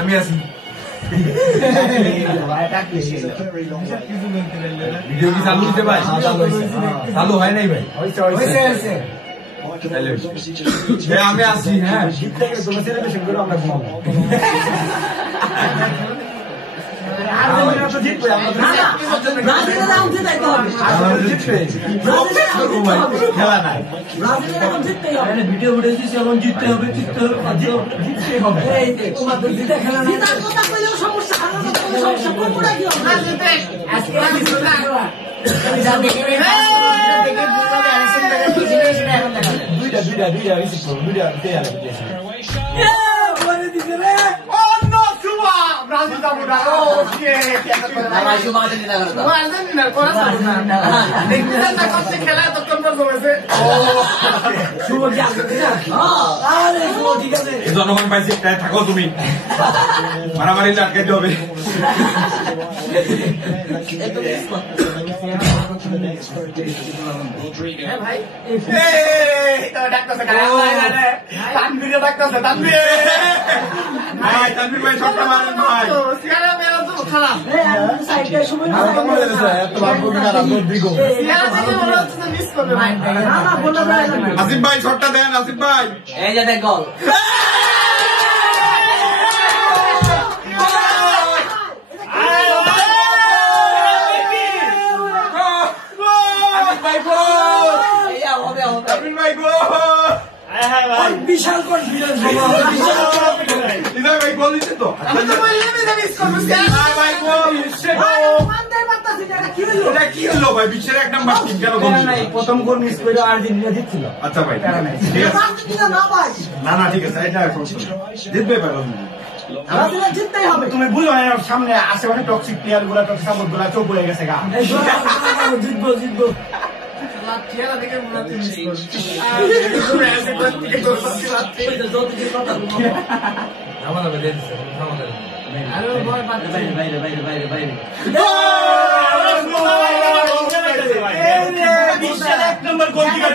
আমি আছি ভিডিও কি চালু হয়েছে ভাই? চালু হয় নাই ভাই? আমি আছি। হ্যাঁ খেলা নাই ভিডিও উঠেছি সেমন জিততে হবে জিততে হবে জনগণ পাইছে থাকো তুমি মারামারি আটকাইতে হবে তানভীর ভাই সবটা মারেন ভাই আসিফ ভাই শটটা দেন আসিফ ভাই এই যে দেখ গোল বিশাল কনফিডেন্স ভাই গোল দিচ্ছে তো কি হলো ভাই বিশ্বের এক নাম্বার টিম কেন প্রথম গোল মিস করে আর্জেন্টিনা জিতছিল। আচ্ছা ভাই না ঠিক আছে এটা জিতবে পারো জিততেই হবে। তুমি বুঝো সামনে আশেপাশে টক্সিক প্লেয়ার গুলা টক্সিক সাপোর্ট গুলা চোখ হয়ে গেছে গা জিতবো জিতবো এক নম্বর গোলকিপার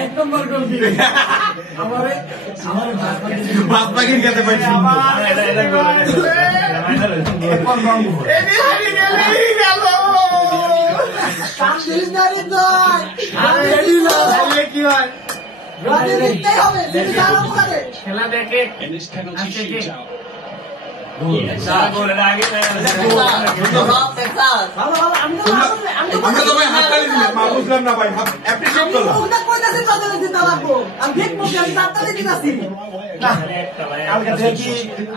এক নম্বর বাদ বাকির কাছে পাইছি কি হয় খেলা দেখে আমরা তো ভাই হাততালি দিলাম বুঝলাম না ভাই অ্যাপ্রিশিয়েট করলাম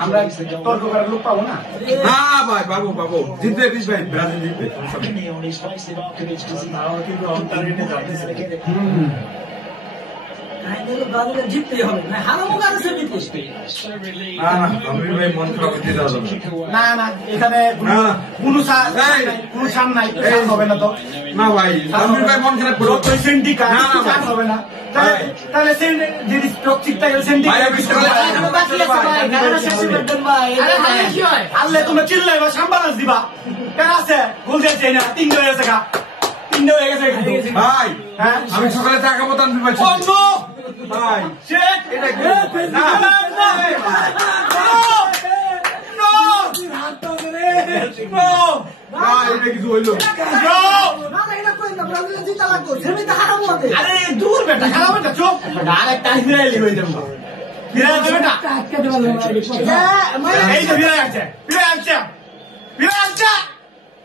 আমরা তর্ক করার লোক পাবো না ভাই পাবো জিতবে প্লিজ ভাই ব্রাজিল জিতবে জিততে হবে না না এখানে কোনো সান নাই হবে না তো না ভাই তানভীর ভাই মন খারাপ করো হবে না তাহলে যদি টক্সিক টাইল আল্লে তোমরা চিল্লাইবা সাম্বালাস দিবা কেন আছে গোল দিয়েছে না তিনটে হয়ে গেছে হয়ে গেছে ভাই আমি সকালে চা খাবো তানভীর ভাই ভাই এটা কিছু হইলো আরে দূর বেটা খেলা বেটা চোখ আরেকটা ফিরাইলি হয়ে যাবো ফিরাই দেবে না এই তো ফিরাই আসছে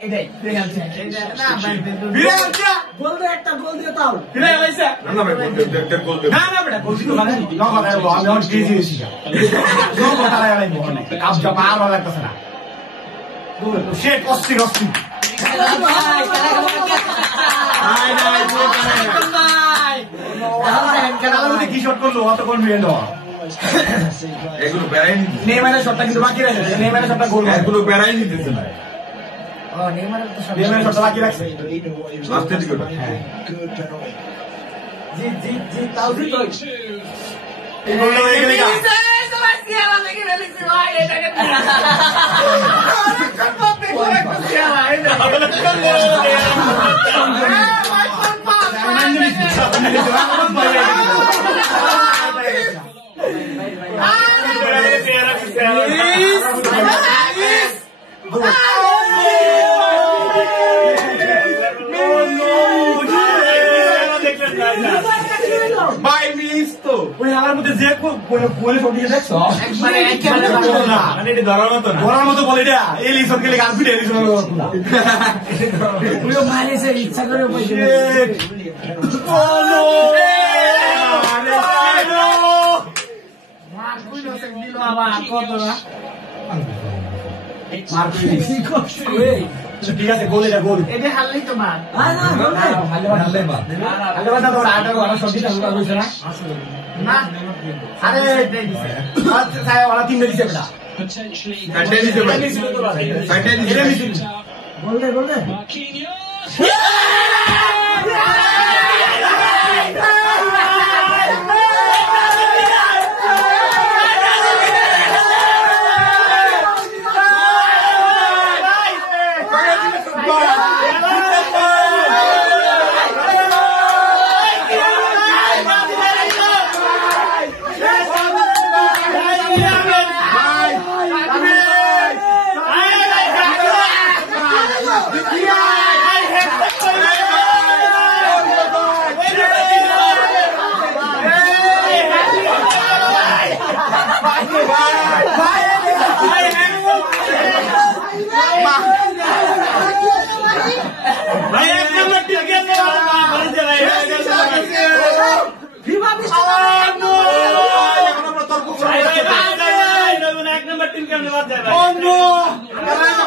এটাই ফিরে আসছে বলবে একটা গোল দিয়ে তাও ফিরে আইছে না ভাই গোল দে না বেটা গোল দিতে পারে না কথা বলবো আমি অন কেজি হইছি না কথা লাগাই বল না কাজ জমা আর ভালো লাগতেছে না সে কষ্টি কি শট করলো অত কনফিডেন্ট হওয়া এগুলো বেড়াই নেইমারের শটটা কিন্তু বাকি রাখছে নেইমারের শটটা গোল এগুলো বেড়াই নিতেছে না নেইমারের শটটা বাকি রাখছে লাস্টের দিকে জি তাও জি তো ভাই মিস তো ওই আমার মধ্যে যে বলে সব দিকে দেখছো মানে এটা ধরার মতো না ধরার মতো বলে এটা এলিসন গেলে গান ফিরে এলিসন পুরো মালিসের ইচ্ছা করে বসে বাবা কত না ঠিক আছে গোল এটা গোল এটা হারলেই তো মার না আরে ওরা তিনটে দিচ্ছে বেটা কাটে দিতে ভাই কাটে দিতে বললে বললে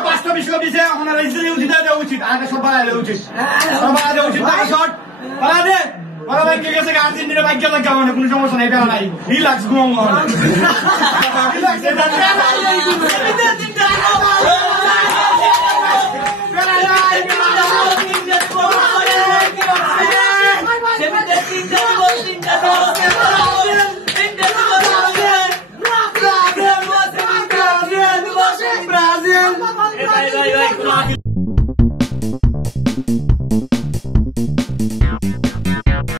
পাঁচটা বিশ্বকাপ দিচ্ছে ওনারা উচিত উচিত আগে সব বাড়ালে উচিত উচিত ওরা বাইকে গেছে আর্জেন্টিনা বাইক গেলে কেমন কোনো সমস্যা নেই পেলা নাই রিল্যাক্স ঘুমাবো